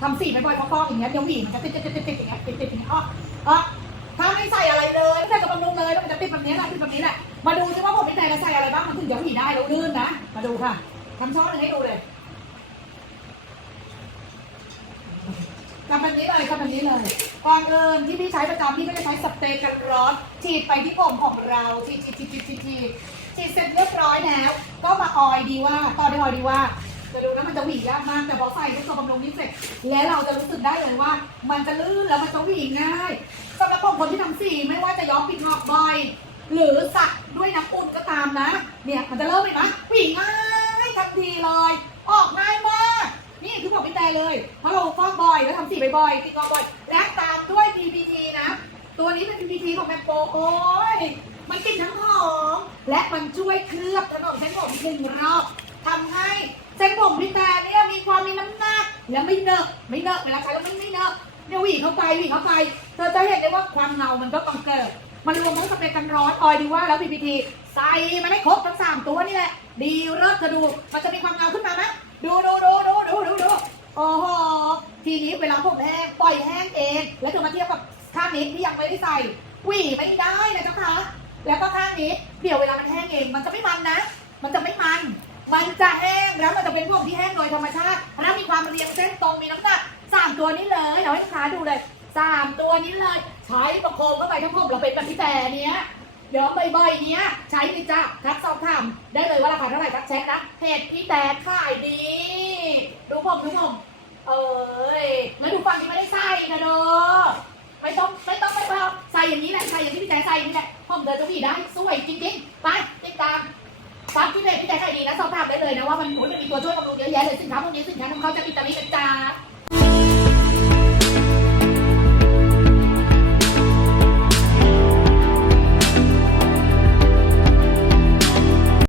ทำสีบ่อยๆพอกอย่างเงี้ยเดี๋ยวหวีมันจะติดติดติดติดอย่างเงี้ยติดติดอย่างเงี้ยอ๋ออ๋อถ้าไม่ใส่อะไรเลยไม่ใส่กับบำรุงเลยแล้วมันจะติดแบบนี้แหละติดแบบนี้แหละมาดูซิว่าผมพี่แตนจะใส่อะไรบ้างมันถึงจะหวีได้แล้วลื่นนะมาดูค่ะทำช้อนหนึ่งให้ดูเลยทำแบบนี้เลยทำแบบนี้เลยก่อนอื่นที่พี่ใช้ประจำพี่ก็จะใช้สเปรย์กันร้อนฉีดไปที่ผมของเราฉีดฉีดฉีดฉีดฉีดฉีดเสร็จเรียบร้อยแล้ว ก็มาออยดีว่าตอนนี้ออยดีว่า จะดูนะมันจะหวียากมากแต่พอใส่ลูกตัวบำรุงนี้เสร็จแล้วเราจะรู้สึกได้เลยว่า มันจะลื่นแล้วมันจะหวีง่ายสำหรับคนที่ทำสีไม่ว่าจะย้อมปิดหอกบ่อยหรือสักด้วยน้ำอุ่นก็ตามนะ เนี่ยมันจะเริ่มเห็นไหวีง่ายทันทีเลยออกง่ายมาก นี่คือบอกพี่แต่เลยเพราะเราฟอกบ่อยแล้วทำสีบ่อยๆติดกอบ่อยและตามด้วย PPT นะ ตัวนี้เป็น PPT ของแมปโปโอ้ยมันกินทั้งหอมและมันช่วยเคลือบถนนเส้นผมหนึ่งรอบทำให้ เส้นผมพี่แต่เนี่ยมีความมีน้ำหนักและไม่เนอะไม่เนอะเวลาใช้แล้วไม่ไม่เนอะเนี่ยหวีเข้าไปหวีเข้าไป เธอจะเห็นได้ว่าความเงามันก็บังเกิดมันรวมทั้งสเปรย์กันร้อนออยดีว่าแล้ว PPT ใส่มาได้ครบทั้งสามตัวนี่แหละ ดีเลิศเธอดู มันจะมีความเงาขึ้นมาไหมดูดูดูดูดูดูดูโอ้โหทีนี้เวลาผมแห้งปล่อยแห้งเอง แล้วจะมาเทียบกับข้างนี้ที่ยังไม่ได้ใส่หวีไม่ได้นะเจ้าคะแล้วก็ข้างนี้เดี๋ยวเวลามันแห้งเอง มันจะไม่มันนะ มันจะไม่มัน มันจะแห้งแล้วมันจะเป็นพวกที่แห้งโดยธรรมชาติแล้วมีความเรียงเส้นตรงมีน้ำหนักสามตัวนี้เลยเราให้ลูกค้าดูเลยสามตัวนี้เลย ใช้ประโคมเข้าไปทั้งผมเราเป็นปฏิแต่เนี้ยเดี๋ยวบ่อยๆเนี้ยใช้ดิจ้าทักสอบถามได้เลยว่าราคาเท่าไหร่ทักแชทนะเพจพี่แต่ขายดี ดูผมดูผมเอ้ยแล้วดูฟังที่ไม่ได้ใส่นะเด้อไม่ต้องไม่ต้องไม่ต้องใส่อย่างนี้แหละใส่อย่างที่พี่แต่ใส่นี่แหละผมเดินจะวีได้สวยจริงๆไปติดตามฟัง มีนะสอบถามได้เลยนะว่ามันโอ้ยมันมีตัวช่วยบำรุงเยอะแยะเลยสินค้าพวกนี้สินค้านำเข้าจากอิตาลีกันจ้า